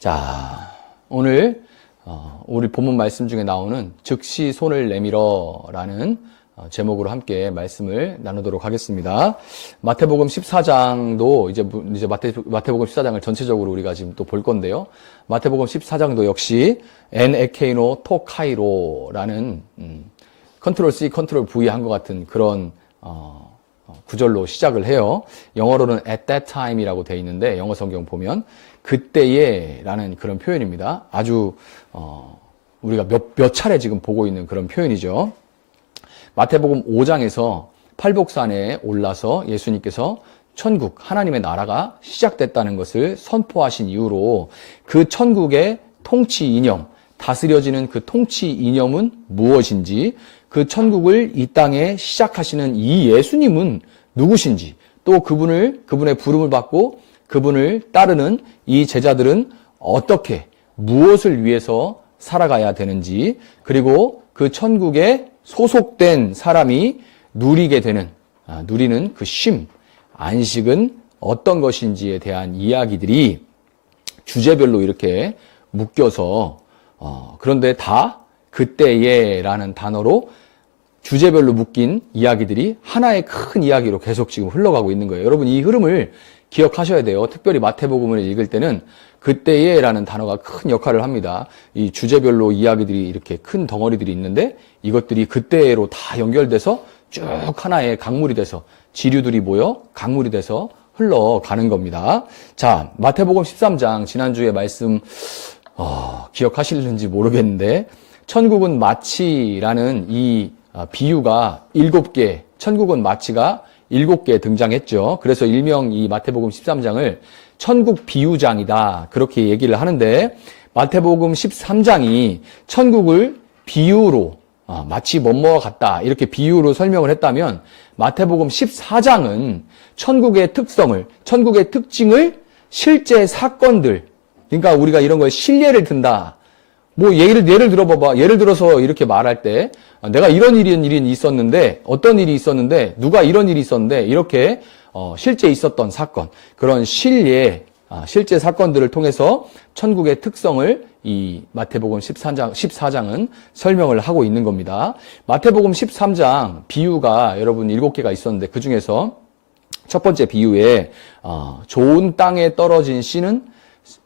자, 오늘 우리 본문 말씀 중에 나오는 즉시 손을 내밀어라는 제목으로 함께 말씀을 나누도록 하겠습니다. 마태복음 14장도 이제 마태복음 14장을 전체적으로 우리가 지금 또 볼 건데요. 마태복음 14장도 역시 엔 에케이노 토 카이로라는 컨트롤 C 컨트롤 V 한 것 같은 그런 구절로 시작을 해요. 영어로는 at that time이라고 되어 있는데 영어 성경 보면 그때에 라는 그런 표현입니다. 아주 우리가 몇 차례 지금 보고 있는 그런 표현이죠. 마태복음 5장에서 팔복산에 올라서 예수님께서 천국, 하나님의 나라가 시작됐다는 것을 선포하신 이후로 그 천국의 통치 이념, 다스려지는 그 통치 이념은 무엇인지, 그 천국을 이 땅에 시작하시는 이 예수님은 누구신지, 또 그분의 부름을 받고 그분을 따르는 이 제자들은 어떻게, 무엇을 위해서 살아가야 되는지, 그리고 그 천국에 소속된 사람이 누리는 그 쉼, 안식은 어떤 것인지에 대한 이야기들이 주제별로 이렇게 묶여서 그런데 다 그때에라는 단어로 주제별로 묶인 이야기들이 하나의 큰 이야기로 계속 지금 흘러가고 있는 거예요. 여러분, 이 흐름을 기억하셔야 돼요. 특별히 마태복음을 읽을 때는 그때에라는 단어가 큰 역할을 합니다. 이 주제별로 이야기들이 이렇게 큰 덩어리들이 있는데 이것들이 그때로 다 연결돼서 쭉 하나의 강물이 돼서 지류들이 모여 강물이 돼서 흘러가는 겁니다. 자, 마태복음 13장 지난주에 말씀 기억하실는지 모르겠는데 천국은 마치라는 이 비유가 7개, 천국은 마치가 7개 등장했죠. 그래서 일명 이 마태복음 13장을 천국 비유장이다 그렇게 얘기를 하는데 마태복음 13장이 천국을 비유로 마치 뭐뭐와 같다 이렇게 비유로 설명을 했다면 마태복음 14장은 천국의 특징을 실제 사건들, 그러니까 우리가 이런 거에 신뢰를 든다. 뭐 예를 들어봐봐. 예를 들어서 이렇게 말할 때 내가 이런 일이 있었는데 어떤 일이 있었는데 누가 이런 일이 있었는데 이렇게 실제 있었던 사건, 그런 실제 사건들을 통해서 천국의 특성을 이 마태복음 14장은 설명을 하고 있는 겁니다. 마태복음 13장 비유가 여러분 7개가 있었는데 그 중에서 첫 번째 비유에 좋은 땅에 떨어진 씨는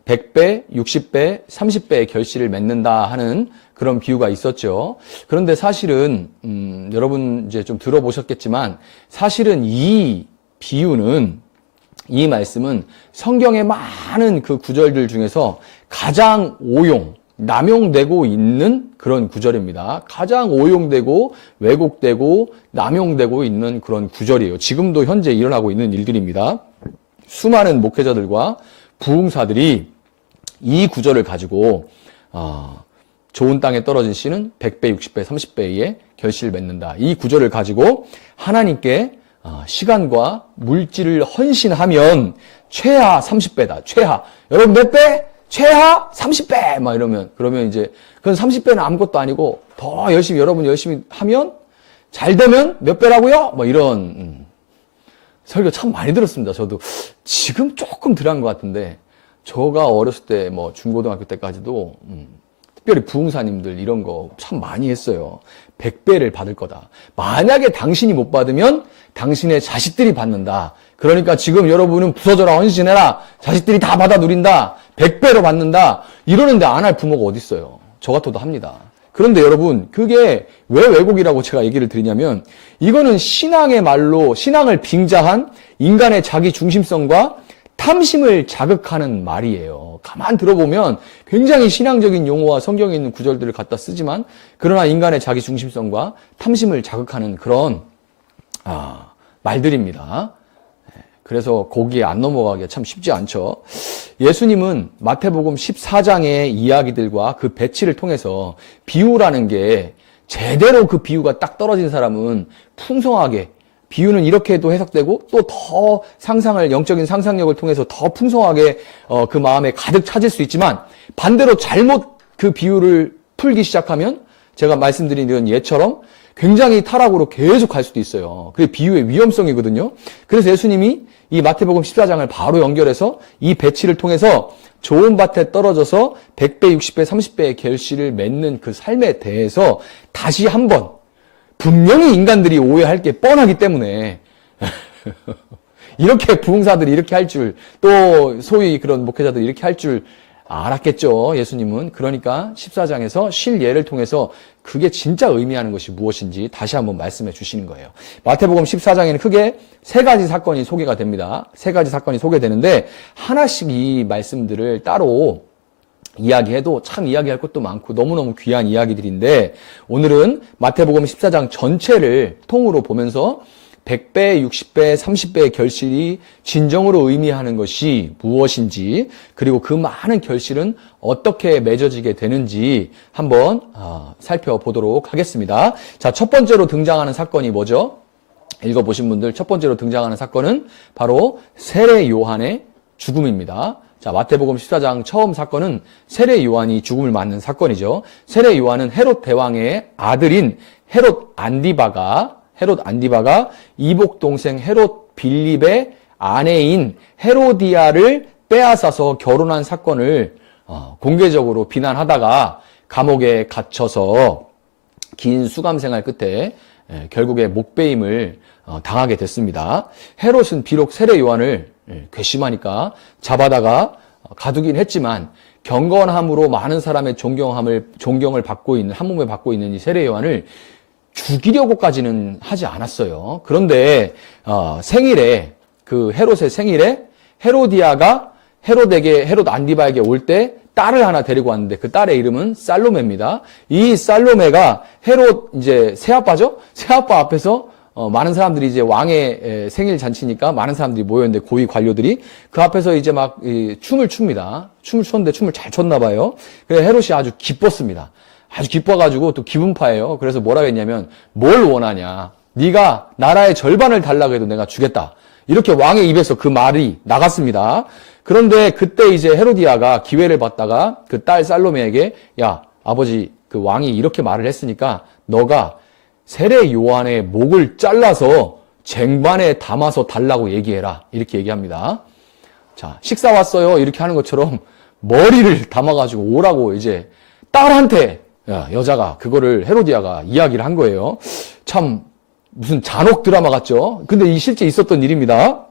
100배, 60배, 30배의 결실을 맺는다 하는 그런 비유가 있었죠. 그런데 사실은 여러분 이제 좀 들어보셨겠지만 사실은 이 말씀은 성경의 많은 그 구절들 중에서 가장 남용되고 있는 그런 구절입니다. 가장 오용되고 왜곡되고 남용되고 있는 그런 구절이에요. 지금도 현재 일어나고 있는 일들입니다. 수많은 목회자들과 부흥사들이 이 구절을 가지고 좋은 땅에 떨어진 씨는 100배, 60배, 30배의 결실을 맺는다. 이 구절을 가지고 하나님께 시간과 물질을 헌신하면 최하 30배다. 최하. 여러분 몇 배? 최하 30배! 막 그러면 이제, 그건 30배는 아무것도 아니고, 더 여러분 열심히 하면, 잘 되면 몇 배라고요? 뭐 이런, 설교 참 많이 들었습니다. 저도 지금 조금 덜한 것 같은데, 저가 어렸을 때, 중고등학교 때까지도, 특별히 부흥사님들 이런 거 참 많이 했어요. 100배를 받을 거다. 만약에 당신이 못 받으면 당신의 자식들이 받는다. 그러니까 지금 여러분은 부서져라 헌신해라. 자식들이 다 받아 누린다. 100배로 받는다. 이러는데 안 할 부모가 어디 있어요. 저 같아도 합니다. 그런데 여러분, 그게 왜 왜곡이라고 제가 얘기를 드리냐면 이거는 신앙의 말로 신앙을 빙자한 인간의 자기 중심성과 탐심을 자극하는 말이에요. 가만 들어보면 굉장히 신앙적인 용어와 성경에 있는 구절들을 갖다 쓰지만 그러나 인간의 자기 중심성과 탐심을 자극하는 그런 말들입니다. 그래서 거기에 안 넘어가기가 참 쉽지 않죠. 예수님은 마태복음 14장의 이야기들과 그 배치를 통해서 비유라는 게 제대로 그 비유가 딱 떨어진 사람은 풍성하게 비유는 이렇게도 해석되고 또 더 영적인 상상력을 통해서 더 풍성하게 그 마음에 가득 차질 수 있지만 반대로 잘못 그 비유를 풀기 시작하면 제가 말씀드린 이런 예처럼 굉장히 타락으로 계속 갈 수도 있어요. 그게 비유의 위험성이거든요. 그래서 예수님이 이 마태복음 14장을 바로 연결해서 이 배치를 통해서 좋은 밭에 떨어져서 100배, 60배, 30배의 결실을 맺는 그 삶에 대해서 다시 한번 분명히 인간들이 오해할 게 뻔하기 때문에 이렇게 부흥사들이 이렇게 할 줄, 또 소위 그런 목회자들이 이렇게 할 줄 알았겠죠, 예수님은. 그러니까 14장에서 실예를 통해서 그게 진짜 의미하는 것이 무엇인지 다시 한번 말씀해 주시는 거예요. 마태복음 14장에는 크게 세 가지 사건이 소개가 됩니다. 세 가지 사건이 소개되는데 하나씩 이 말씀들을 따로 이야기해도 참 이야기할 것도 많고 너무너무 귀한 이야기들인데, 오늘은 마태복음 14장 전체를 통으로 보면서 100배, 60배, 30배의 결실이 진정으로 의미하는 것이 무엇인지, 그리고 그 많은 결실은 어떻게 맺어지게 되는지 한번 살펴보도록 하겠습니다. 자, 첫 번째로 등장하는 사건이 뭐죠? 읽어보신 분들, 첫 번째로 등장하는 사건은 바로 세례 요한의 죽음입니다. 자, 마태복음 14장 처음 사건은 세례 요한이 죽음을 맞는 사건이죠. 세례 요한은 헤롯 대왕의 아들인 헤롯 안디바가 이복 동생 헤롯 빌립의 아내인 헤로디아를 빼앗아서 결혼한 사건을 공개적으로 비난하다가 감옥에 갇혀서 긴 수감 생활 끝에 결국에 목베임을 당하게 됐습니다. 헤롯은 비록 세례 요한을 괘씸하니까 잡아다가 가두긴 했지만 경건함으로 많은 사람의 존경을 받고 있는, 한 몸에 받고 있는 이 세례 요한을 죽이려고까지는 하지 않았어요. 그런데 생일에, 그 헤롯의 생일에 헤로디아가 헤롯 안디바에게 올 때 딸을 하나 데리고 왔는데 그 딸의 이름은 살로메입니다. 이 살로메가 헤롯 이제 새아빠죠? 새아빠 앞에서 많은 사람들이 이제 왕의 생일 잔치니까 많은 사람들이 모였는데, 고위 관료들이 그 앞에서 이제 막 춤을 춥니다. 춤을 췄는데 춤을 잘 췄나 봐요. 그래서 헤롯이 아주 기뻤습니다. 아주 기뻐가지고 또 기분파예요. 그래서 뭐라고 했냐면, 뭘 원하냐? 네가 나라의 절반을 달라고 해도 내가 주겠다. 이렇게 왕의 입에서 그 말이 나갔습니다. 그런데 그때 이제 헤로디아가 기회를 받다가 그 딸 살로메에게, 야, 아버지, 그 왕이 이렇게 말을 했으니까 너가 세례 요한의 목을 잘라서 쟁반에 담아서 달라고 얘기해라. 이렇게 얘기합니다. 자, 식사 왔어요. 이렇게 하는 것처럼 머리를 담아가지고 오라고 이제 딸한테, 여자가 그거를 헤로디아가 이야기를 한 거예요. 참 무슨 잔혹 드라마 같죠? 근데 이 실제 있었던 일입니다.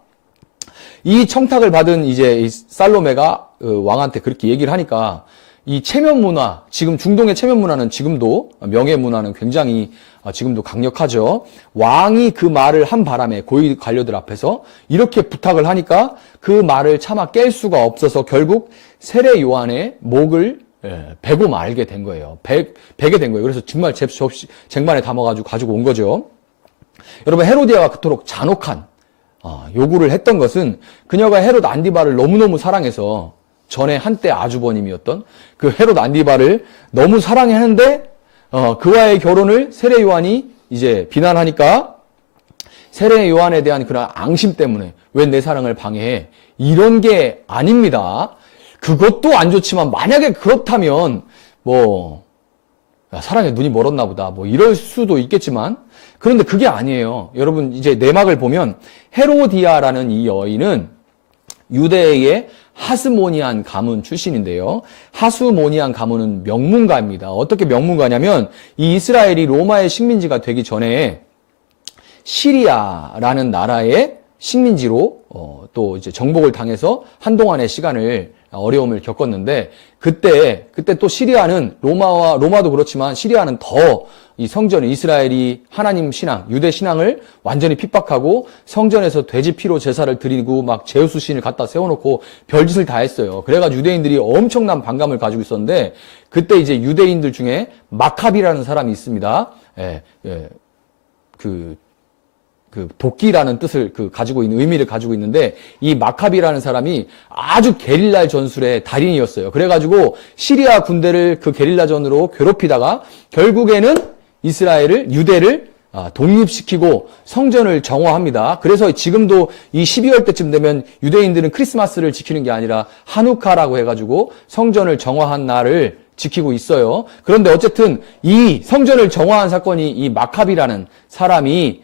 이 청탁을 받은 이제 이 살로메가 왕한테 그렇게 얘기를 하니까, 이 체면 문화, 지금 중동의 체면 문화는 지금도, 명예 문화는 굉장히 지금도 강력하죠. 왕이 그 말을 한 바람에 고위 관료들 앞에서 이렇게 부탁을 하니까 그 말을 차마 깰 수가 없어서 결국 세례 요한의 목을 베고 말게 된 거예요. 베게 된 거예요. 그래서 정말 쟁반에 담아가지고 가지고 온 거죠. 여러분, 헤로디아가 그토록 잔혹한 요구를 했던 것은 그녀가 헤롯 안디바를 너무너무 사랑해서, 전에 한때 아주버님이었던 그 헤롯 안디바를 너무 사랑했는데 그와의 결혼을 세례 요한이 이제 비난하니까, 세례 요한에 대한 그런 앙심 때문에 왜 내 사랑을 방해해? 이런 게 아닙니다. 그것도 안 좋지만 만약에 그렇다면 사랑에 눈이 멀었나 보다 이럴 수도 있겠지만, 그런데 그게 아니에요. 여러분, 이제 내막을 보면 헤로디아라는 이 여인은 유대의 하스모니안 가문 출신인데요. 하스모니안 가문은 명문가입니다. 어떻게 명문가냐면, 이 이스라엘이 로마의 식민지가 되기 전에 시리아라는 나라의 식민지로 또 이제 정복을 당해서 한동안의 시간을 어려움을 겪었는데, 그때 또 시리아는 로마도 그렇지만 시리아는 더 이 성전, 이스라엘이 하나님 신앙, 유대 신앙을 완전히 핍박하고 성전에서 돼지 피로 제사를 드리고 막 제우스 신을 갖다 세워놓고 별짓을 다 했어요. 그래가지고 유대인들이 엄청난 반감을 가지고 있었는데, 그때 이제 유대인들 중에 마카비라는 사람이 있습니다. 그 도끼라는 뜻을 가지고 있는, 의미를 가지고 있는데, 이 마카비라는 사람이 아주 게릴라 전술의 달인이었어요. 그래가지고 시리아 군대를 그 게릴라전으로 괴롭히다가 결국에는 유대를 독립시키고 성전을 정화합니다. 그래서 지금도 이 12월 때쯤 되면 유대인들은 크리스마스를 지키는 게 아니라 하누카라고 해가지고 성전을 정화한 날을 지키고 있어요. 그런데 어쨌든 이 성전을 정화한 사건이 이 마카비라는 사람이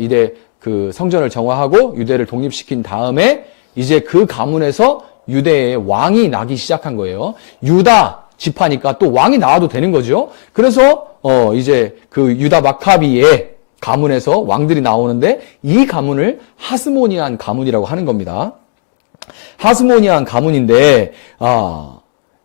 이제 그 성전을 정화하고 유대를 독립시킨 다음에 이제 그 가문에서 유대의 왕이 나기 시작한 거예요. 유다 지파니까 또 왕이 나와도 되는 거죠. 그래서 이제 그 유다 마카비의 가문에서 왕들이 나오는데 이 가문을 하스모니안 가문이라고 하는 겁니다. 하스모니안 가문인데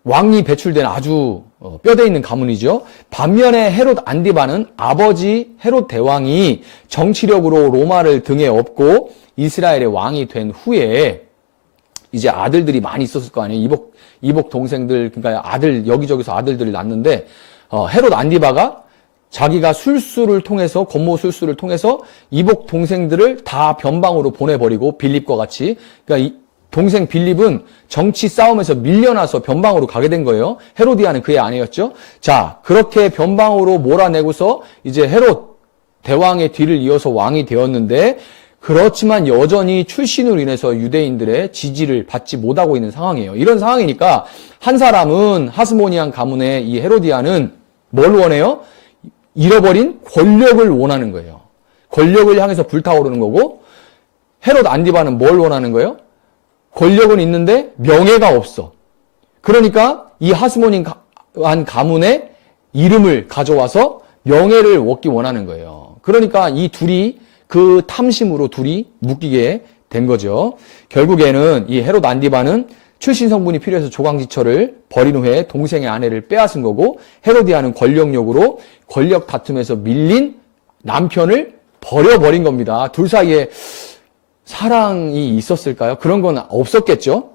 왕이 배출된 아주 뼈대 있는 가문이죠. 반면에 헤롯 안디바는 아버지 헤롯 대왕이 정치력으로 로마를 등에 업고 이스라엘의 왕이 된 후에 이제 아들들이 많이 있었을 거 아니에요. 이복 동생들, 그러니까 아들, 여기저기서 아들들을 낳는데, 헤롯 안디바가 자기가 술수를 통해서, 권모 술수를 통해서 이복 동생들을 다 변방으로 보내버리고, 빌립과 같이. 그러니까 동생 빌립은 정치 싸움에서 밀려나서 변방으로 가게 된 거예요. 헤로디아는 그의 아내였죠. 자, 그렇게 변방으로 몰아내고서 이제 헤롯 대왕의 뒤를 이어서 왕이 되었는데, 그렇지만 여전히 출신으로 인해서 유대인들의 지지를 받지 못하고 있는 상황이에요. 이런 상황이니까 한 사람은 하스모니안 가문의 이 헤로디아는 뭘 원해요? 잃어버린 권력을 원하는 거예요. 권력을 향해서 불타오르는 거고, 헤롯 안디바는 뭘 원하는 거예요? 권력은 있는데 명예가 없어. 그러니까 이 하스모니안 가문의 이름을 가져와서 명예를 얻기 원하는 거예요. 그러니까 이 둘이 그 탐심으로 둘이 묶이게 된 거죠. 결국에는 이 헤롯 안디바는 출신 성분이 필요해서 조강지처를 버린 후에 동생의 아내를 빼앗은 거고, 헤로디아는 권력욕으로 권력 다툼에서 밀린 남편을 버려버린 겁니다. 둘 사이에 사랑이 있었을까요? 그런 건 없었겠죠.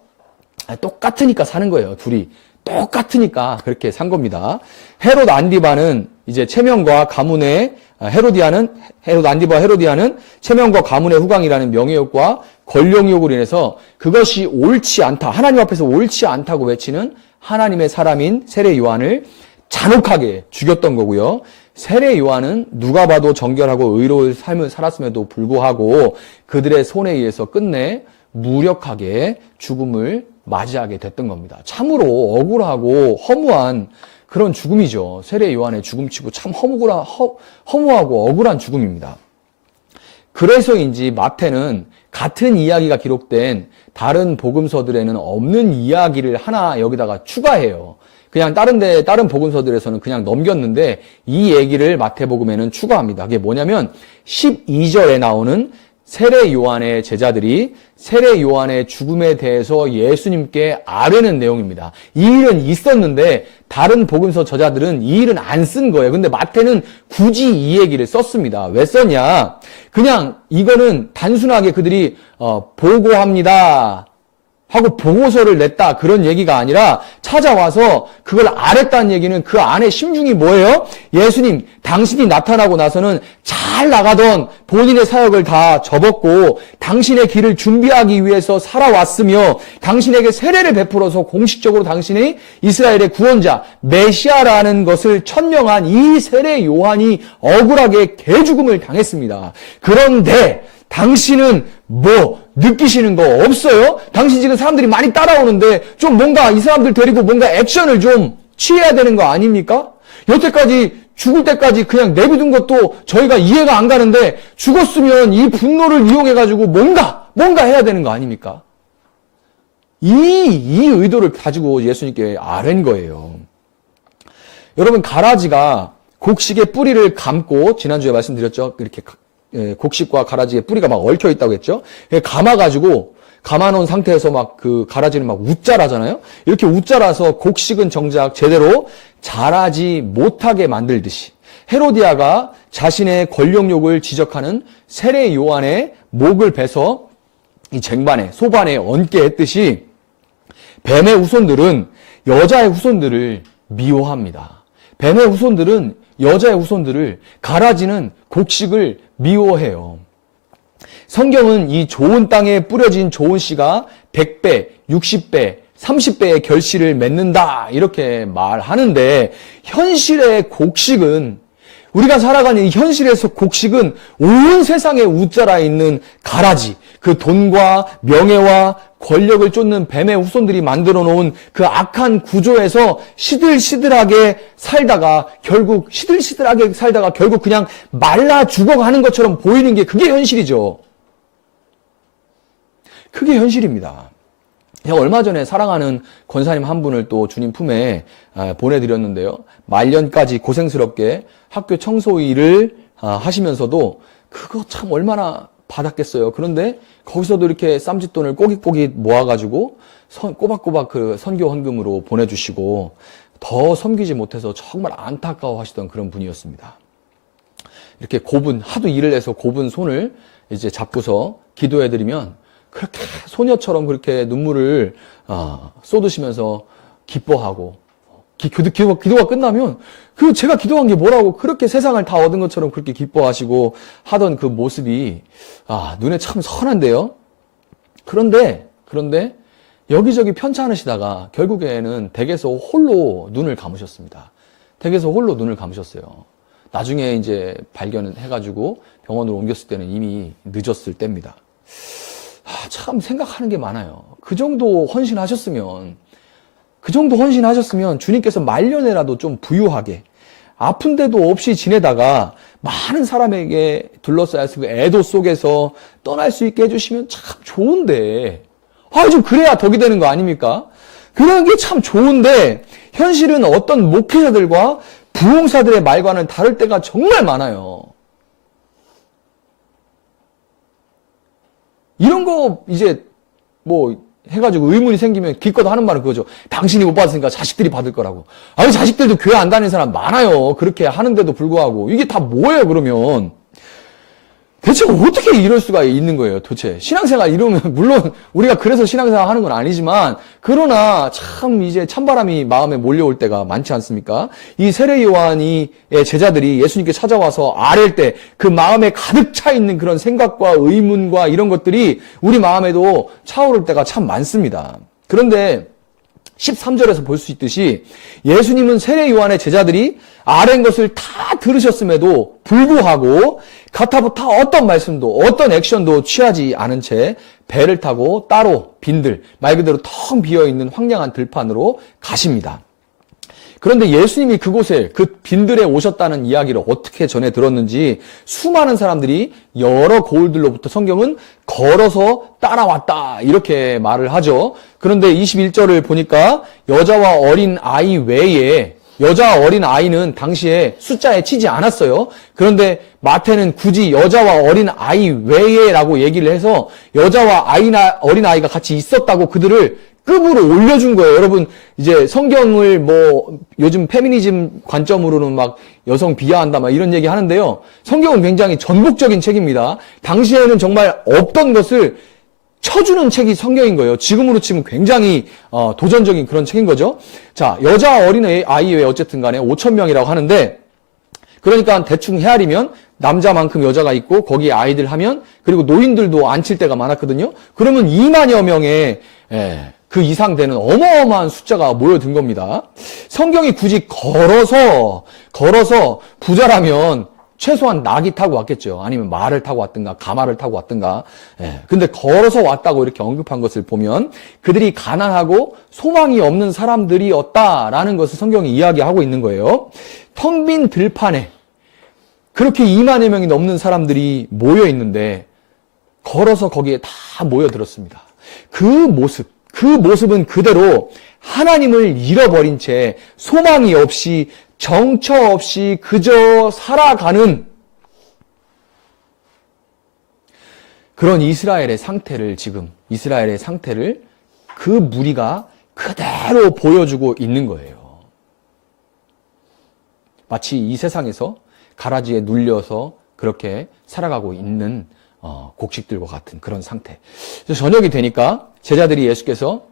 똑같으니까 사는 거예요. 둘이 똑같으니까 그렇게 산 겁니다. 헤롯 안디바는 이제 체면과 가문의 헤롯 안디바와 헤로디아는 체면과 가문의 후광이라는 명예욕과 권력욕으로 인해서 그것이 옳지 않다, 하나님 앞에서 옳지 않다고 외치는 하나님의 사람인 세례 요한을 잔혹하게 죽였던 거고요. 세례 요한은 누가 봐도 정결하고 의로운 삶을 살았음에도 불구하고 그들의 손에 의해서 끝내 무력하게 죽음을 맞이하게 됐던 겁니다. 참으로 억울하고 허무한 그런 죽음이죠. 세례 요한의 죽음치고 참 허무하고 억울한 죽음입니다. 그래서인지 마태는 같은 이야기가 기록된 다른 복음서들에는 없는 이야기를 하나 여기다가 추가해요. 그냥 다른 복음서들에서는 그냥 넘겼는데 이 얘기를 마태복음에는 추가합니다. 그게 뭐냐면 12절에 나오는 세례 요한의 제자들이 세례 요한의 죽음에 대해서 예수님께 아뢰는 내용입니다. 이 일은 있었는데 다른 복음서 저자들은 이 일은 안 쓴 거예요. 근데 마태는 굳이 이 얘기를 썼습니다. 왜 썼냐? 그냥 이거는 단순하게 그들이 보고합니다 하고 보고서를 냈다 그런 얘기가 아니라 찾아와서 그걸 아랬다는 얘기는 그 안에 심중이 뭐예요? 예수님, 당신이 나타나고 나서는 잘 나가던 본인의 사역을 다 접었고 당신의 길을 준비하기 위해서 살아왔으며 당신에게 세례를 베풀어서 공식적으로 당신이 이스라엘의 구원자 메시아라는 것을 천명한 이 세례 요한이 억울하게 개죽음을 당했습니다. 그런데 당신은 뭐 느끼시는 거 없어요? 당신 지금 사람들이 많이 따라오는데 좀 뭔가 이 사람들 데리고 뭔가 액션을 좀 취해야 되는 거 아닙니까? 여태까지 죽을 때까지 그냥 내비둔 것도 저희가 이해가 안 가는데 죽었으면 이 분노를 이용해가지고 뭔가 해야 되는 거 아닙니까? 이 의도를 가지고 예수님께 아뢰는 거예요. 여러분, 가라지가 곡식의 뿌리를 감고 지난주에 말씀드렸죠. 이렇게 곡식과 가라지의 뿌리가 막 얽혀 있다고 했죠. 감아놓은 상태에서 막 그 가라지는 막 웃자라잖아요. 이렇게 웃자라서 곡식은 정작 제대로 자라지 못하게 만들듯이 헤로디아가 자신의 권력욕을 지적하는 세례 요한의 목을 베서 이 쟁반에 소반에 얹게 했듯이 뱀의 후손들은 여자의 후손들을 미워합니다. 뱀의 후손들은 여자의 후손들을, 가라지는 곡식을 미워해요. 성경은 이 좋은 땅에 뿌려진 좋은 씨가 100배, 60배, 30배의 결실을 맺는다 이렇게 말하는데 현실의 곡식은 우리가 살아가는 이 현실에서 곡식은 온 세상에 웃자라 있는 가라지, 그 돈과 명예와 권력을 쫓는 뱀의 후손들이 만들어 놓은 그 악한 구조에서 시들시들하게 살다가 결국 그냥 말라 죽어가는 것처럼 보이는 게 그게 현실이죠. 그게 현실입니다. 제가 얼마 전에 사랑하는 권사님 한 분을 또 주님 품에 보내드렸는데요. 말년까지 고생스럽게 학교 청소 일을 하시면서도 그거 참 얼마나 받았겠어요. 그런데 거기서도 이렇게 쌈짓돈을 꼬깃꼬깃 모아가지고 꼬박꼬박 그 선교 헌금으로 보내주시고 더 섬기지 못해서 정말 안타까워하시던 그런 분이었습니다. 이렇게 하도 일을 해서 곱은 손을 이제 잡고서 기도해드리면 그렇게 소녀처럼 그렇게 눈물을 쏟으시면서 기뻐하고 기도가 끝나면 제가 기도한 게 뭐라고 그렇게 세상을 다 얻은 것처럼 그렇게 기뻐하시고 하던 그 모습이 눈에 참 선한데요. 그런데 여기저기 편찮으시다가 결국에는 댁에서 홀로 눈을 감으셨습니다. 댁에서 홀로 눈을 감으셨어요. 나중에 이제 발견해가지고 병원으로 옮겼을 때는 이미 늦었을 때입니다. 참 생각하는 게 많아요. 그 정도 헌신하셨으면 주님께서 말년에라도 좀 부유하게 아픈데도 없이 지내다가 많은 사람에게 둘러싸여서 그 애도 속에서 떠날 수 있게 해주시면 참 좋은데 좀 그래야 덕이 되는 거 아닙니까? 그런 게 참 좋은데 현실은 어떤 목회자들과 부흥사들의 말과는 다를 때가 정말 많아요. 이런 거 이제 해가지고 의문이 생기면 기껏 하는 말은 그거죠. 당신이 못 받았으니까 자식들이 받을 거라고. 자식들도 교회 안 다니는 사람 많아요. 그렇게 하는데도 불구하고. 이게 다 뭐예요, 그러면? 대체 어떻게 이럴 수가 있는 거예요, 도대체? 신앙생활 이러면, 물론 우리가 그래서 신앙생활 하는 건 아니지만, 그러나 참 이제 찬바람이 마음에 몰려올 때가 많지 않습니까? 이 세례 요한의 제자들이 예수님께 찾아와서 아랠 때 그 마음에 가득 차 있는 그런 생각과 의문과 이런 것들이 우리 마음에도 차오를 때가 참 많습니다. 그런데 13절에서 볼 수 있듯이 예수님은 세례 요한의 제자들이 아랜 것을 다 들으셨음에도 불구하고 가타부타 어떤 말씀도 어떤 액션도 취하지 않은 채 배를 타고 따로 말 그대로 텅 비어있는 황량한 들판으로 가십니다. 그런데 예수님이 그곳에 그 빈들에 오셨다는 이야기를 어떻게 전해 들었는지 수많은 사람들이 여러 고을들로부터 성경은 걸어서 따라왔다 이렇게 말을 하죠. 그런데 21절을 보니까 여자와 어린 아이 외에 여자와 어린 아이는 당시에 숫자에 치지 않았어요. 그런데 마태는 굳이 여자와 어린 아이 외에라고 얘기를 해서 여자와 어린 아이가 같이 있었다고 그들을 급으로 올려준 거예요. 여러분, 이제 성경을 요즘 페미니즘 관점으로는 막 여성 비하한다, 이런 얘기 하는데요. 성경은 굉장히 전복적인 책입니다. 당시에는 정말 없던 것을 쳐주는 책이 성경인 거예요. 지금으로 치면 굉장히 도전적인 그런 책인 거죠. 자, 여자 어린 아이 외에 어쨌든 간에 5,000명이라고 하는데, 그러니까 대충 헤아리면 남자만큼 여자가 있고 거기에 아이들 하면 그리고 노인들도 앉힐 때가 많았거든요. 그러면 2만여 명의 그 이상 되는 어마어마한 숫자가 모여든 겁니다. 성경이 굳이 걸어서 부자라면 최소한 낙이 타고 왔겠죠. 아니면 말을 타고 왔든가 가마를 타고 왔든가. 근데 걸어서 왔다고 이렇게 언급한 것을 보면 그들이 가난하고 소망이 없는 사람들이었다라는 것을 성경이 이야기하고 있는 거예요. 텅 빈 들판에 그렇게 2만여 명이 넘는 사람들이 모여 있는데 걸어서 거기에 다 모여들었습니다. 그 모습은 그대로 하나님을 잃어버린 채 소망이 없이 정처 없이 그저 살아가는 그런 이스라엘의 상태를 그 무리가 그대로 보여주고 있는 거예요. 마치 이 세상에서 가라지에 눌려서 그렇게 살아가고 있는 곡식들과 같은 그런 상태. 그래서 저녁이 되니까 제자들이 예수께서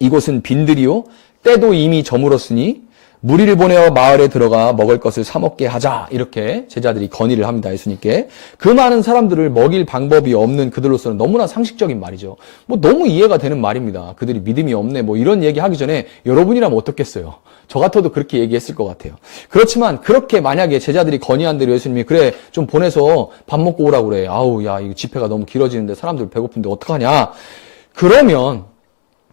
이곳은 빈들이요 때도 이미 저물었으니 무리를 보내어 마을에 들어가 먹을 것을 사 먹게 하자 이렇게 제자들이 건의를 합니다. 예수님께. 그 많은 사람들을 먹일 방법이 없는 그들로서는 너무나 상식적인 말이죠. 너무 이해가 되는 말입니다. 그들이 믿음이 없네 이런 얘기 하기 전에 여러분이라면 어떻겠어요? 저 같아도 그렇게 얘기했을 것 같아요. 그렇지만 그렇게 만약에 제자들이 건의한 대로 예수님이 그래 좀 보내서 밥 먹고 오라고 그래. 아우 야 이거 집회가 너무 길어지는데 사람들 배고픈데 어떡하냐. 그러면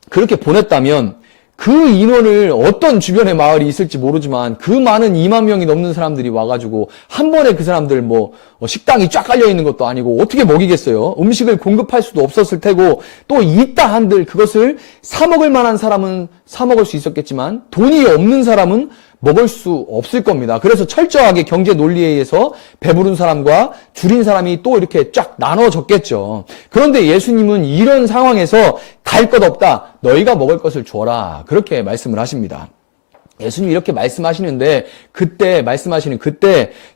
그렇게 보냈다면 그 인원을 어떤 주변의 마을이 있을지 모르지만 그 많은 2만 명이 넘는 사람들이 와가지고 한 번에 그 사람들 뭐 식당이 쫙 깔려 있는 것도 아니고 어떻게 먹이겠어요? 음식을 공급할 수도 없었을 테고 또 있다 한들 그것을 사 먹을 만한 사람은 사 먹을 수 있었겠지만 돈이 없는 사람은 먹을 수 없을 겁니다. 그래서 철저하게 경제 논리에 의해서 배부른 사람과 줄인 사람이 또 이렇게 쫙 나눠졌겠죠. 그런데 예수님은 이런 상황에서 갈 것 없다. 너희가 먹을 것을 줘라. 그렇게 말씀을 하십니다. 예수님이 이렇게 말씀하시는데 그때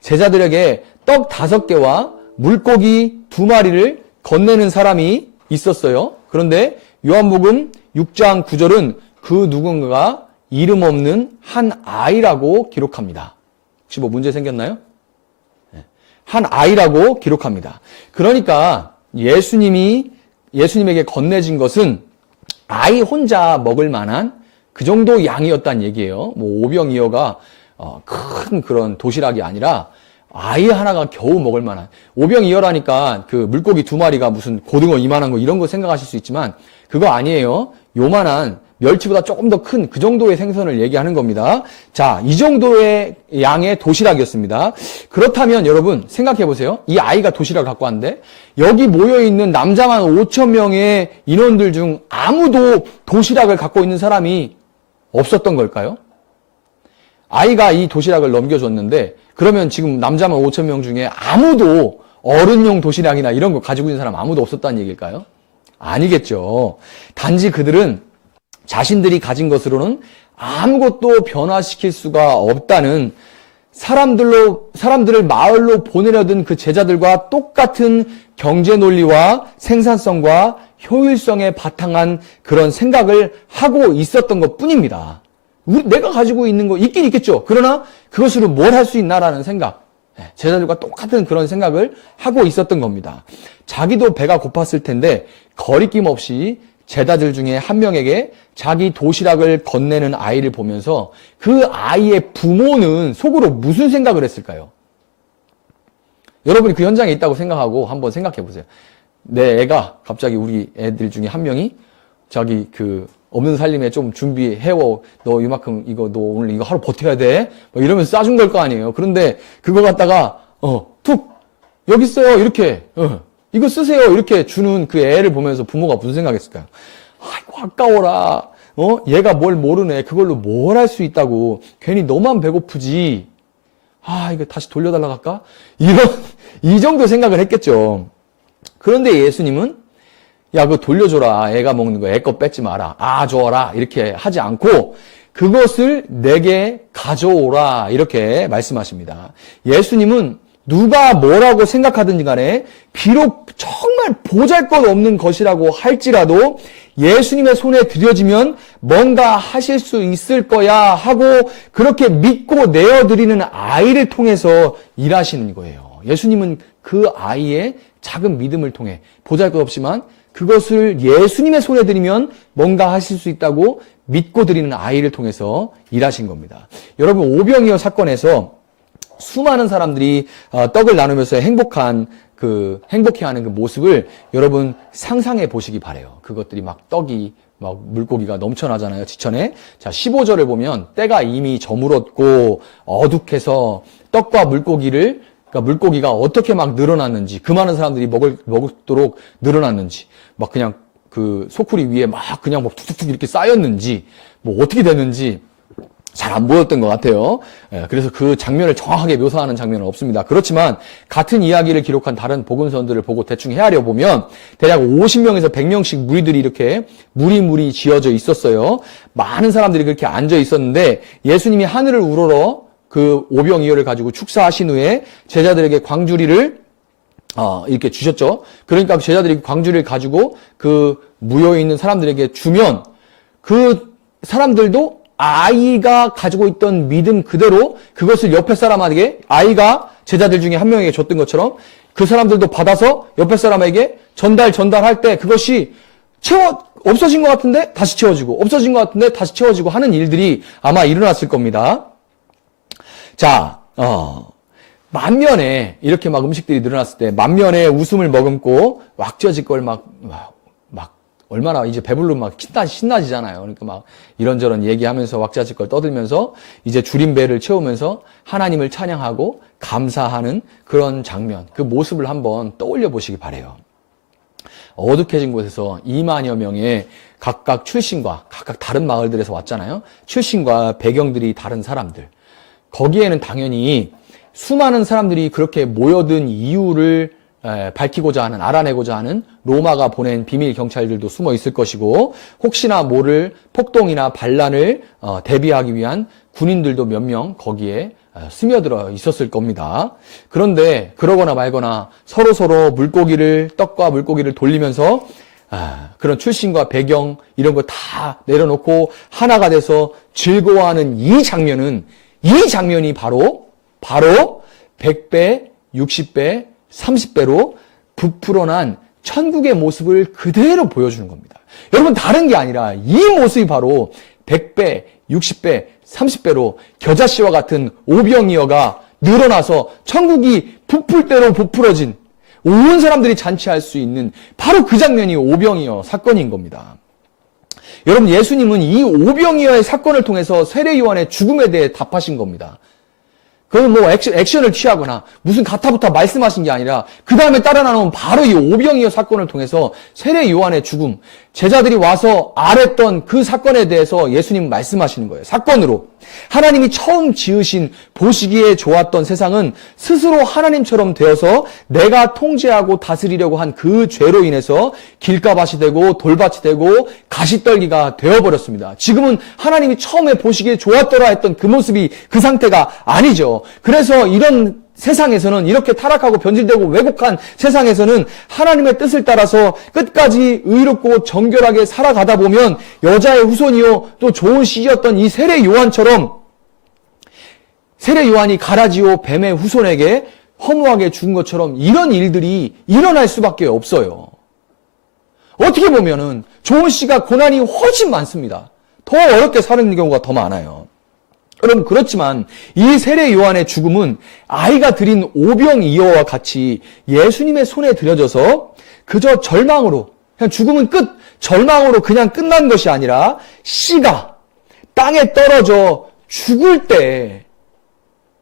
제자들에게 떡 5개와 물고기 2마리를 건네는 사람이 있었어요. 그런데 요한복음 6장 9절은 그 누군가가 이름 없는 한 아이라고 기록합니다. 혹시 뭐 문제 생겼나요? 한 아이라고 기록합니다. 그러니까 예수님에게 건네진 것은 아이 혼자 먹을 만한 그 정도 양이었다는 얘기예요. 뭐 오병이어가 큰 그런 도시락이 아니라 아이 하나가 겨우 먹을 만한 오병이어라니까 그 물고기 2마리가 무슨 고등어 이만한 거 이런 거 생각하실 수 있지만 그거 아니에요. 요만한 멸치보다 조금 더 큰 그 정도의 생선을 얘기하는 겁니다. 자, 이 정도의 양의 도시락이었습니다. 그렇다면 여러분 생각해 보세요. 이 아이가 도시락을 갖고 왔는데 여기 모여있는 남자만 5천 명의 인원들 중 아무도 도시락을 갖고 있는 사람이 없었던 걸까요? 아이가 이 도시락을 넘겨줬는데 그러면 지금 남자만 5천 명 중에 아무도 어른용 도시락이나 이런 거 가지고 있는 사람 아무도 없었다는 얘기일까요? 아니겠죠. 단지 그들은 자신들이 가진 것으로는 아무것도 변화시킬 수가 없다는 사람들을 마을로 보내려던 그 제자들과 똑같은 경제 논리와 생산성과 효율성에 바탕한 그런 생각을 하고 있었던 것 뿐입니다. 내가 가지고 있는 거 있긴 있겠죠. 그러나 그것으로 뭘 할 수 있나라는 생각. 제자들과 똑같은 그런 생각을 하고 있었던 겁니다. 자기도 배가 고팠을 텐데 거리낌 없이 제자들 중에 한 명에게 자기 도시락을 건네는 아이를 보면서 그 아이의 부모는 속으로 무슨 생각을 했을까요? 여러분이 그 현장에 있다고 생각하고 한번 생각해 보세요. 내 애가 갑자기 우리 애들 중에 한 명이 자기 그 없는 살림에 좀 준비해워. 너 이만큼 너 오늘 이거 하루 버텨야 돼. 뭐 이러면서 싸준 걸 거 아니에요. 그런데 그거 갖다가 툭 여기 있어요. 이렇게 이거 쓰세요. 이렇게 주는 그 애를 보면서 부모가 무슨 생각했을까요? 아이고 아까워라. 얘가 뭘 모르네. 그걸로 뭘 할 수 있다고. 괜히 너만 배고프지. 이거 다시 돌려달라고 할까? 이 정도 생각을 했겠죠. 그런데 예수님은 야, 그거 돌려줘라. 애가 먹는 거, 애 거 뺏지 마라. 줘라. 이렇게 하지 않고 그것을 내게 가져오라. 이렇게 말씀하십니다. 예수님은 누가 뭐라고 생각하든지 간에 비록 정말 보잘것없는 것이라고 할지라도 예수님의 손에 들여지면 뭔가 하실 수 있을 거야 하고 그렇게 믿고 내어드리는 아이를 통해서 일하시는 거예요. 예수님은 그 아이의 작은 믿음을 통해 보잘것없지만 그것을 예수님의 손에 드리면 뭔가 하실 수 있다고 믿고 드리는 아이를 통해서 일하신 겁니다. 여러분 오병이어 사건에서 수많은 사람들이 떡을 나누면서 행복해하는 그 모습을 여러분 상상해 보시기 바래요. 그것들이 막 떡이 막 물고기가 넘쳐나잖아요. 지천에. 자 15절을 보면 때가 이미 저물었고 어둑해서 떡과 물고기가 어떻게 막 늘어났는지 그 많은 사람들이 먹도록 늘어났는지 막 그냥 그 소쿠리 위에 막 그냥 뭐 툭툭툭 이렇게 쌓였는지 뭐 어떻게 됐는지 잘 안 보였던 것 같아요. 그래서 그 장면을 정확하게 묘사하는 장면은 없습니다. 그렇지만 같은 이야기를 기록한 다른 복음서들을 보고 대충 헤아려 보면 대략 50명에서 100명씩 무리들이 이렇게 무리무리 지어져 있었어요. 많은 사람들이 그렇게 앉아 있었는데 예수님이 하늘을 우러러 그 오병이어를 가지고 축사하신 후에 제자들에게 광주리를 이렇게 주셨죠. 그러니까 제자들이 광주리를 가지고 그 무효에 있는 사람들에게 주면 그 사람들도 아이가 가지고 있던 믿음 그대로 그것을 옆에 사람에게 아이가 제자들 중에 한 명에게 줬던 것처럼 그 사람들도 받아서 옆에 사람에게 전달할 때 그것이 없어진 것 같은데 다시 채워지고 없어진 것 같은데 다시 채워지고 하는 일들이 아마 일어났을 겁니다. 자, 만면에 이렇게 막 음식들이 늘어났을 때 만면에 웃음을 머금고 왁져질 걸 막 얼마나 이제 배불르면 막 신나지잖아요. 그러니까 막 이런저런 얘기하면서 왁자질 걸 떠들면서 이제 줄인 배를 채우면서 하나님을 찬양하고 감사하는 그런 장면, 그 모습을 한번 떠올려 보시기 바래요. 어둑해진 곳에서 2만여 명의 각각 출신과 각각 다른 마을들에서 왔잖아요. 출신과 배경들이 다른 사람들. 거기에는 당연히 수많은 사람들이 그렇게 모여든 이유를 밝히고자 하는, 알아내고자 하는 로마가 보낸 비밀 경찰들도 숨어 있을 것이고, 혹시나 모를 폭동이나 반란을 대비하기 위한 군인들도 몇 명 거기에 스며들어 있었을 겁니다. 그런데 그러거나 말거나 서로 떡과 물고기를 돌리면서 그런 출신과 배경 이런 거 다 내려놓고 하나가 돼서 즐거워하는 이 장면이 바로 100배, 60배, 30배로 부풀어난 천국의 모습을 그대로 보여주는 겁니다. 여러분, 다른 게 아니라 이 모습이 바로 100배, 60배, 30배로 겨자씨와 같은 오병이어가 늘어나서 천국이 부풀 대로 부풀어진 온 사람들이 잔치할 수 있는 바로 그 장면이 오병이어 사건인 겁니다. 여러분, 예수님은 이 오병이어의 사건을 통해서 세례 요한의 죽음에 대해 답하신 겁니다. 그건 뭐 액션을 취하거나 무슨 가타부타 말씀하신 게 아니라 그 다음에 따라 나오는 바로 이 오병이어 사건을 통해서 세례 요한의 죽음, 제자들이 와서 아랬던 그 사건에 대해서 예수님 말씀하시는 거예요. 사건으로. 하나님이 처음 지으신 보시기에 좋았던 세상은 스스로 하나님처럼 되어서 내가 통제하고 다스리려고 한 그 죄로 인해서 길가밭이 되고 돌밭이 되고 가시떨기가 되어버렸습니다. 지금은 하나님이 처음에 보시기에 좋았더라 했던 그 모습이 그 상태가 아니죠. 그래서 이런 세상에서는, 이렇게 타락하고 변질되고 왜곡한 세상에서는 하나님의 뜻을 따라서 끝까지 의롭고 정결하게 살아가다 보면 여자의 후손이요 또 좋은 씨였던 이 세례 요한처럼 세례 요한이 가라지오 뱀의 후손에게 허무하게 죽은 것처럼 이런 일들이 일어날 수밖에 없어요. 어떻게 보면은 좋은 씨가 고난이 훨씬 많습니다. 더 어렵게 사는 경우가 더 많아요. 여러분, 그렇지만 이 세례 요한의 죽음은 아이가 드린 오병이어와 같이 예수님의 손에 들여져서 그저 절망으로, 그냥 죽음은 절망으로 그냥 끝난 것이 아니라 씨가 땅에 떨어져 죽을 때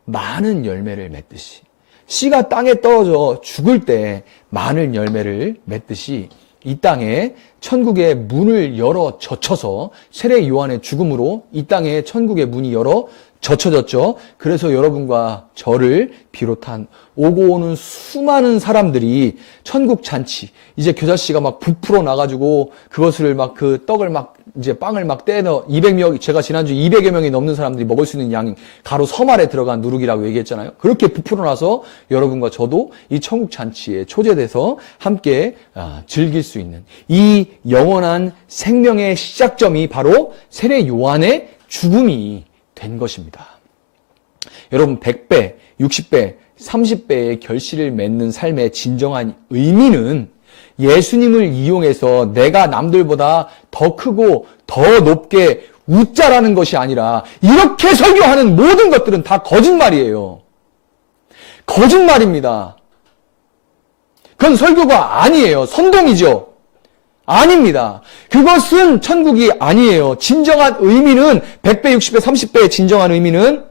많은 열매를 맺듯이, 씨가 땅에 떨어져 죽을 때 많은 열매를 맺듯이 이 땅에 천국의 문을 열어 젖혀서 세례 요한의 죽음으로 이 땅에 천국의 문이 열어 젖혀졌죠. 그래서 여러분과 저를 비롯한 오고 오는 수많은 사람들이 천국 잔치, 이제 겨자씨가 막 부풀어 나가지고 그것을 막 그 떡을 막 이제 빵을 막 떼서 200명, 제가 지난주 200여 명이 넘는 사람들이 먹을 수 있는 양, 가로 서말에 들어간 누룩이라고 얘기했잖아요. 그렇게 부풀어 나서 여러분과 저도 이 천국 잔치에 초대돼서 함께 즐길 수 있는 이 영원한 생명의 시작점이 바로 세례 요한의 죽음이 된 것입니다. 여러분, 100배, 60배, 30배의 결실을 맺는 삶의 진정한 의미는 예수님을 이용해서 내가 남들보다 더 크고 더 높게 웃자라는 것이 아니라, 이렇게 설교하는 모든 것들은 다 거짓말이에요. 거짓말입니다. 그건 설교가 아니에요. 선동이죠. 아닙니다. 그것은 천국이 아니에요. 진정한 의미는 100배, 60배, 30배의 진정한 의미는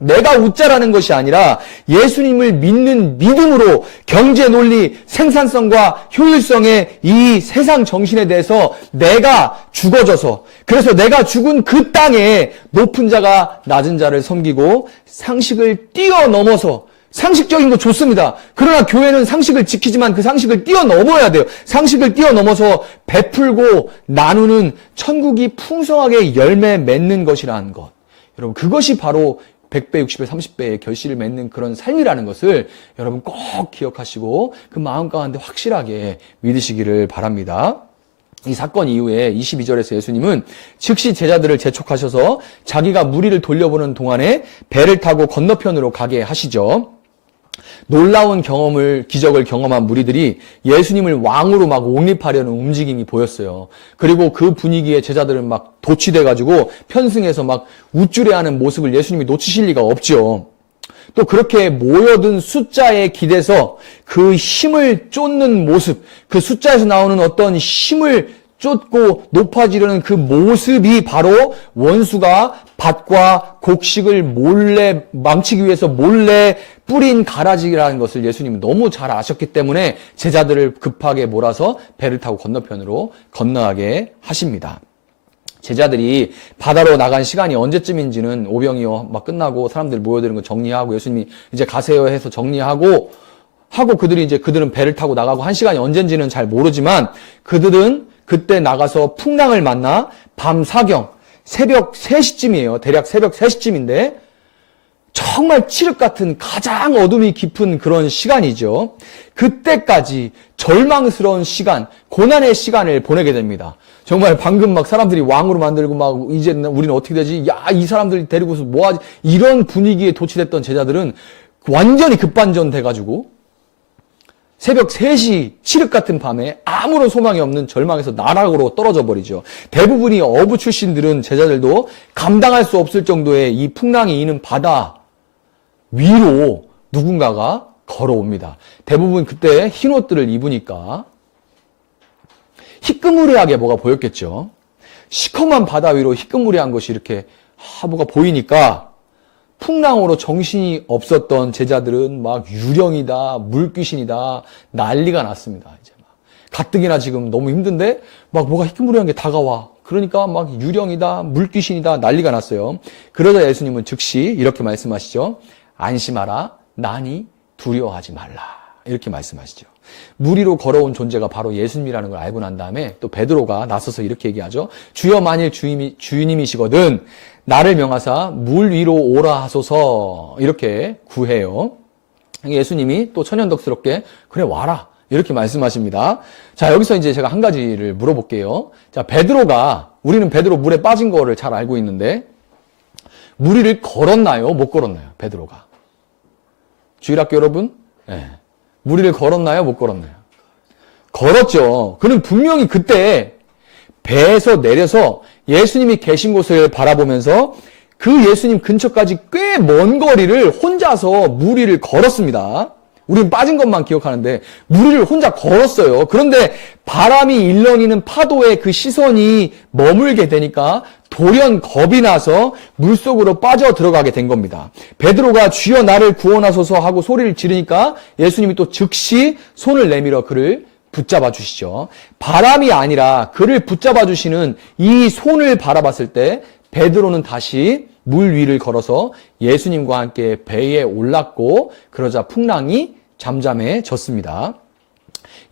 내가 웃자라는 것이 아니라 예수님을 믿는 믿음으로 경제 논리, 생산성과 효율성의 이 세상 정신에 대해서 내가 죽어져서, 그래서 내가 죽은 그 땅에 높은 자가 낮은 자를 섬기고 상식을 뛰어넘어서, 상식적인 거 좋습니다. 그러나 교회는 상식을 지키지만 그 상식을 뛰어넘어야 돼요. 상식을 뛰어넘어서 베풀고 나누는 천국이 풍성하게 열매 맺는 것이라는 것. 여러분, 그것이 바로 100배, 60배, 30배의 결실을 맺는 그런 삶이라는 것을 여러분 꼭 기억하시고 그 마음 가운데 확실하게 믿으시기를 바랍니다. 이 사건 이후에 22절에서 예수님은 즉시 제자들을 재촉하셔서 자기가 무리를 돌려보는 동안에 배를 타고 건너편으로 가게 하시죠. 놀라운 기적을 경험한 무리들이 예수님을 왕으로 막 옹립하려는 움직임이 보였어요. 그리고 그 분위기에 제자들은 막 도취돼가지고 편승해서 막 우쭐해하는 모습을 예수님이 놓치실 리가 없죠. 또 그렇게 모여든 숫자에 기대서 그 힘을 쫓는 모습, 그 숫자에서 나오는 어떤 힘을 쫓고 높아지려는 그 모습이 바로 원수가 밭과 곡식을 몰래 망치기 위해서 몰래 뿌린 가라지라는 것을 예수님은 너무 잘 아셨기 때문에 제자들을 급하게 몰아서 배를 타고 건너편으로 건너가게 하십니다. 제자들이 바다로 나간 시간이 언제쯤인지는 오병이어 막 끝나고 사람들 모여드는 거 정리하고 예수님이 이제 가세요 해서 정리하고 그들은 배를 타고 나가고 한 시간이 언젠지는 잘 모르지만 그들은 그때 나가서 풍랑을 만나 밤 사경 새벽 3시쯤이에요. 대략 새벽 3시쯤인데 정말 칠흑 같은 가장 어둠이 깊은 그런 시간이죠. 그때까지 절망스러운 시간, 고난의 시간을 보내게 됩니다. 정말 방금 막 사람들이 왕으로 만들고 막 이제 우리는 어떻게 되지? 야, 이 사람들 데리고서 뭐하지? 이런 분위기에 도취됐던 제자들은 완전히 급반전 돼가지고 새벽 3시 칠흑 같은 밤에 아무런 소망이 없는 절망에서 나락으로 떨어져 버리죠. 대부분이 어부 출신들은 제자들도 감당할 수 없을 정도의 이 풍랑이 이는 바다 위로 누군가가 걸어옵니다. 대부분 그때 흰 옷들을 입으니까 희끄무리하게 뭐가 보였겠죠. 시커먼 바다 위로 희끄무리한 것이 이렇게 뭐가 보이니까 풍랑으로 정신이 없었던 제자들은 막 유령이다, 물귀신이다 난리가 났습니다. 이제 막 가뜩이나 지금 너무 힘든데 막 뭐가 희끄무리한 게 다가와. 그러니까 막 유령이다, 물귀신이다 난리가 났어요. 그러자 예수님은 즉시 이렇게 말씀하시죠. 안심하라, 나니 두려워하지 말라. 이렇게 말씀하시죠. 무리로 걸어온 존재가 바로 예수님이라는 걸 알고 난 다음에 또 베드로가 나서서 이렇게 얘기하죠. 주여 만일 주님이시거든 나를 명하사 물 위로 오라 하소서 이렇게 구해요. 예수님이 또 천연덕스럽게 그래 와라 이렇게 말씀하십니다. 자, 여기서 이제 제가 한 가지를 물어볼게요. 자, 우리는 베드로 물에 빠진 거를 잘 알고 있는데 무리를 걸었나요? 못 걸었나요? 베드로가. 주일학교 여러분? 네. 무리를 걸었나요? 못 걸었나요? 걸었죠. 그는 분명히 그때 배에서 내려서 예수님이 계신 곳을 바라보면서 그 예수님 근처까지 꽤 먼 거리를 혼자서 무리를 걸었습니다. 우리는 빠진 것만 기억하는데 무리를 혼자 걸었어요. 그런데 바람이 일렁이는 파도에 그 시선이 머물게 되니까 돌연 겁이 나서 물속으로 빠져 들어가게 된 겁니다. 베드로가 주여 나를 구원하소서 하고 소리를 지르니까 예수님이 또 즉시 손을 내밀어 그를 붙잡아 주시죠. 바람이 아니라 그를 붙잡아 주시는 이 손을 바라봤을 때 베드로는 다시 물 위를 걸어서 예수님과 함께 배에 올랐고 그러자 풍랑이 잠잠해졌습니다.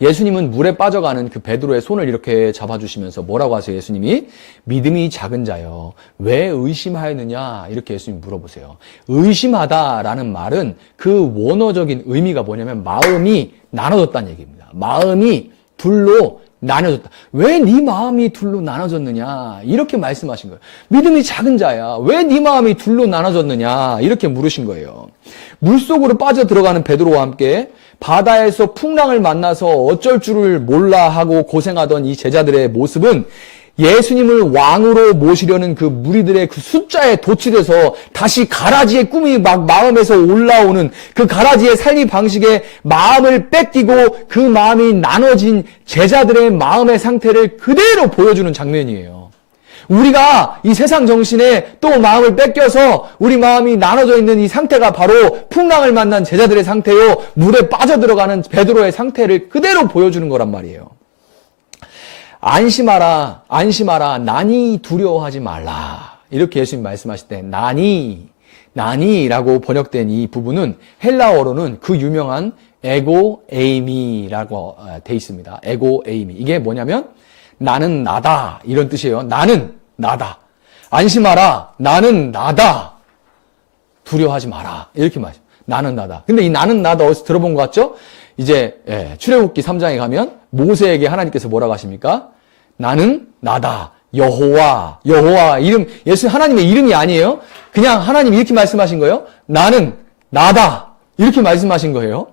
예수님은 물에 빠져가는 그 베드로의 손을 이렇게 잡아주시면서 뭐라고 하세요? 예수님이 믿음이 작은 자여 왜 의심하였느냐 이렇게 예수님이 물어보세요. 의심하다라는 말은 그 원어적인 의미가 뭐냐면 마음이 나눠졌다는 얘기입니다. 마음이 둘로 나눠졌다. 왜 네 마음이 둘로 나눠졌느냐 이렇게 말씀하신 거예요. 믿음이 작은 자야 왜 네 마음이 둘로 나눠졌느냐 이렇게 물으신 거예요. 물속으로 빠져 들어가는 베드로와 함께 바다에서 풍랑을 만나서 어쩔 줄을 몰라 하고 고생하던 이 제자들의 모습은 예수님을 왕으로 모시려는 그 무리들의 그 숫자에 도취돼서 다시 가라지의 꿈이 막 마음에서 올라오는 그 가라지의 삶의 방식에 마음을 뺏기고 그 마음이 나눠진 제자들의 마음의 상태를 그대로 보여주는 장면이에요. 우리가 이 세상 정신에 또 마음을 뺏겨서 우리 마음이 나눠져 있는 이 상태가 바로 풍랑을 만난 제자들의 상태요. 물에 빠져들어가는 베드로의 상태를 그대로 보여주는 거란 말이에요. 안심하라, 안심하라, 나니 두려워하지 말라. 이렇게 예수님 말씀하실 때 나니라고 번역된 이 부분은 헬라어로는 그 유명한 에고 에이미라고 돼 있습니다. 에고 에이미. 이게 뭐냐면 나는 나다 이런 뜻이에요. 나는 나다. 안심하라. 나는 나다. 두려워하지 마라. 이렇게 말해요. 나는 나다. 근데 이 나는 나다 어디서 들어본 것 같죠? 이제 출애굽기 3장에 가면 모세에게 하나님께서 뭐라고 하십니까? 나는 나다. 여호와 이름 예수 하나님의 이름이 아니에요. 그냥 하나님이 이렇게 말씀하신 거예요. 나는 나다. 이렇게 말씀하신 거예요.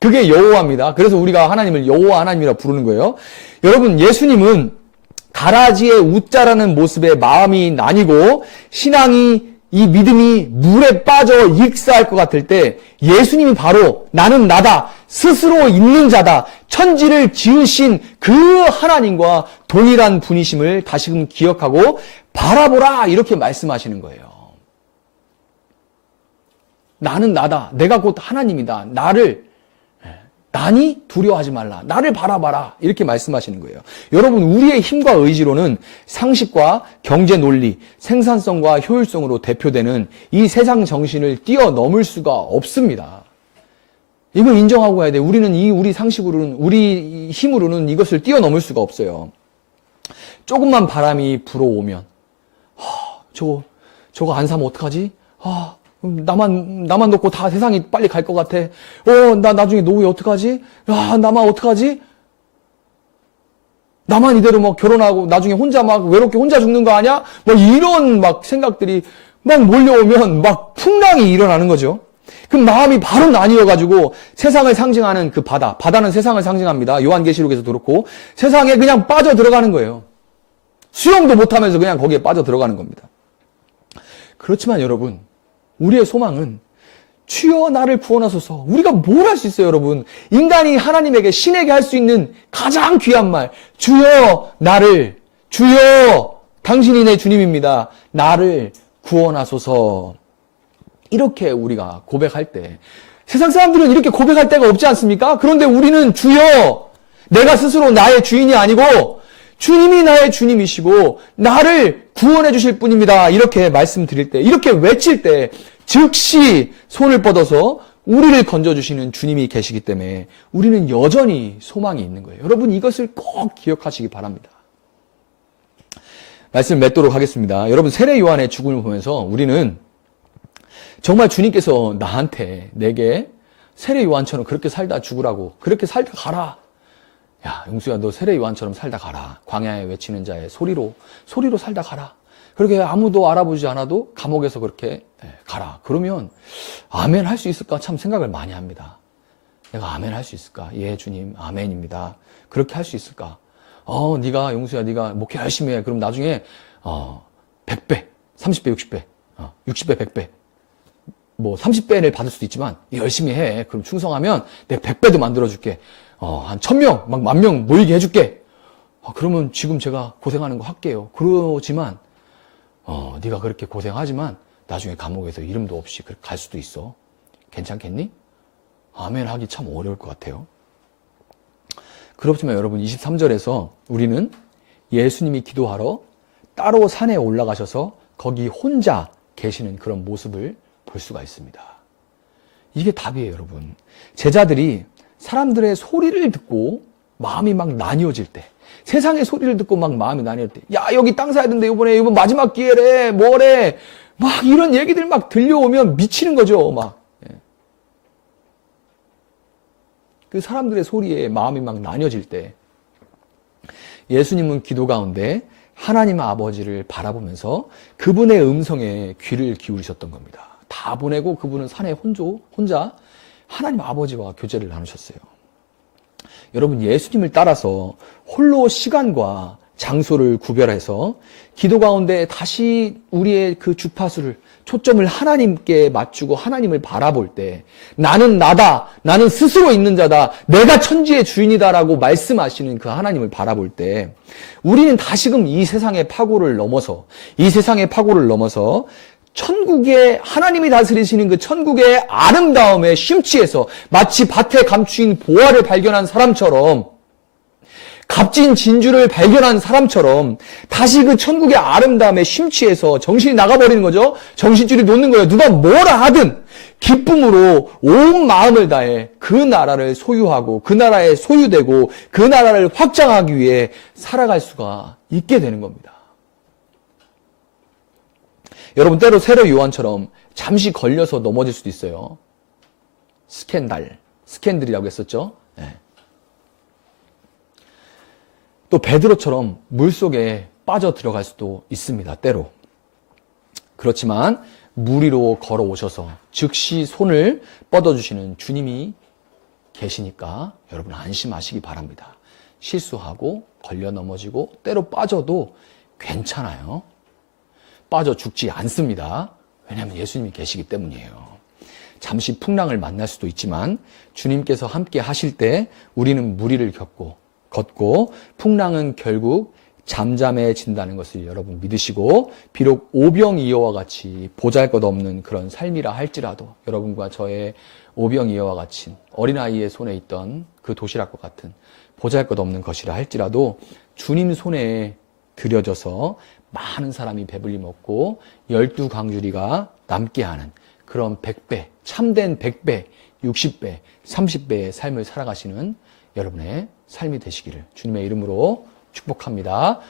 그게 여호와입니다. 그래서 우리가 하나님을 여호와 하나님이라 부르는 거예요. 여러분, 예수님은 가라지의 웃자라는 모습에 마음이 나뉘고 신앙이 이 믿음이 물에 빠져 익사할 것 같을 때 예수님이 바로 나는 나다, 스스로 있는 자다, 천지를 지으신 그 하나님과 동일한 분이심을 다시금 기억하고 바라보라 이렇게 말씀하시는 거예요. 나는 나다, 내가 곧 하나님이다, 나니 두려워하지 말라, 나를 바라봐라 이렇게 말씀하시는 거예요. 여러분, 우리의 힘과 의지로는 상식과 경제 논리, 생산성과 효율성으로 대표되는 이 세상 정신을 뛰어넘을 수가 없습니다. 이걸 인정하고 가야 돼요. 우리는 우리 상식으로는, 우리 힘으로는 이것을 뛰어넘을 수가 없어요. 조금만 바람이 불어오면 저거 안 사면 어떡하지? 나만 놓고 다 세상이 빨리 갈 것 같아. 나 나중에 노후에 어떡하지? 나만 어떡하지? 나만 이대로 막 결혼하고 나중에 혼자 막 외롭게 혼자 죽는 거 아니야? 이런 막 생각들이 막 몰려오면 막 풍랑이 일어나는 거죠. 그 마음이 바로 나뉘어가지고 세상을 상징하는 그 바다는 세상을 상징합니다. 요한계시록에서도 그렇고 세상에 그냥 빠져 들어가는 거예요. 수영도 못하면서 그냥 거기에 빠져 들어가는 겁니다. 그렇지만 여러분, 우리의 소망은 주여 나를 구원하소서. 우리가 뭘 할 수 있어요, 여러분? 인간이 하나님에게, 신에게 할 수 있는 가장 귀한 말, 주여 당신이 내 주님입니다, 나를 구원하소서. 이렇게 우리가 고백할 때, 세상 사람들은 이렇게 고백할 때가 없지 않습니까? 그런데 우리는 주여, 내가 스스로 나의 주인이 아니고 주님이 나의 주님이시고 나를 구원해 주실 분입니다, 이렇게 말씀드릴 때, 이렇게 외칠 때 즉시 손을 뻗어서 우리를 건져주시는 주님이 계시기 때문에 우리는 여전히 소망이 있는 거예요. 여러분, 이것을 꼭 기억하시기 바랍니다. 말씀을 맺도록 하겠습니다. 여러분, 세례 요한의 죽음을 보면서 우리는 정말 주님께서 내게 세례 요한처럼 그렇게 살다 죽으라고, 그렇게 살다 가라, 야, 용수야, 너 세례 요한처럼 살다 가라, 광야에 외치는 자의 소리로 살다 가라, 그렇게 아무도 알아보지 않아도 감옥에서 그렇게 가라. 그러면 아멘 할 수 있을까 참 생각을 많이 합니다. 내가 아멘 할 수 있을까? 예, 주님, 아멘입니다. 그렇게 할 수 있을까? 네가, 용수야, 네가 목회 열심히 해. 그럼 나중에 100배, 30배, 60배, 60배, 100배, 30배를 받을 수도 있지만 열심히 해. 그럼 충성하면 내가 100배도 만들어줄게. 한 1000명, 막 10,000명 모이게 해줄게. 그러면 지금 제가 고생하는 거 할게요. 그러지만 네가 그렇게 고생하지만 나중에 감옥에서 이름도 없이 갈 수도 있어. 괜찮겠니? 아멘 하기 참 어려울 것 같아요. 그렇지만 여러분, 23절에서 우리는 예수님이 기도하러 따로 산에 올라가셔서 거기 혼자 계시는 그런 모습을 볼 수가 있습니다. 이게 답이에요, 여러분. 제자들이 사람들의 소리를 듣고 마음이 막 나뉘어질 때, 세상의 소리를 듣고 막 마음이 나뉠 때, 야, 여기 땅 사야 된대, 이번 마지막 기회래, 뭐래, 막 이런 얘기들 막 들려오면 미치는 거죠, 막. 그 사람들의 소리에 마음이 막 나뉘어질 때, 예수님은 기도 가운데 하나님 아버지를 바라보면서 그분의 음성에 귀를 기울이셨던 겁니다. 다 보내고 그분은 산에 혼자 하나님 아버지와 교제를 나누셨어요. 여러분, 예수님을 따라서 홀로 시간과 장소를 구별해서 기도 가운데 다시 우리의 그 주파수를, 초점을 하나님께 맞추고 하나님을 바라볼 때, 나는 나다, 나는 스스로 있는 자다, 내가 천지의 주인이다라고 말씀하시는 그 하나님을 바라볼 때 우리는 다시금 이 세상의 파고를 넘어서 천국의, 하나님이 다스리시는 그 천국의 아름다움에 심취해서 마치 밭에 감추인 보화를 발견한 사람처럼, 값진 진주를 발견한 사람처럼 다시 그 천국의 아름다움에 심취해서 정신이 나가버리는 거죠. 정신줄이 놓는 거예요. 누가 뭐라 하든 기쁨으로 온 마음을 다해 그 나라를 소유하고 그 나라에 소유되고 그 나라를 확장하기 위해 살아갈 수가 있게 되는 겁니다. 여러분, 때로 세례 요한처럼 잠시 걸려서 넘어질 수도 있어요. 스캔들이라고 했었죠. 네. 또 베드로처럼 물속에 빠져 들어갈 수도 있습니다, 때로. 그렇지만 무리로 걸어오셔서 즉시 손을 뻗어주시는 주님이 계시니까 여러분 안심하시기 바랍니다. 실수하고 걸려 넘어지고 때로 빠져도 괜찮아요. 빠져 죽지 않습니다. 왜냐하면 예수님이 계시기 때문이에요. 잠시 풍랑을 만날 수도 있지만 주님께서 함께 하실 때 우리는 무리를 걷고 풍랑은 결국 잠잠해진다는 것을 여러분 믿으시고, 비록 오병이어와 같이 보잘것없는 그런 삶이라 할지라도 여러분과 저의 오병이어와 같이 어린아이의 손에 있던 그 도시락과 같은 보잘것없는 것이라 할지라도 주님 손에 들여져서 많은 사람이 배불리 먹고 12광주리가 남게하는 그런 100배, 참된 100배, 60배, 30배의 삶을 살아가시는 여러분의 삶이 되시기를 주님의 이름으로 축복합니다.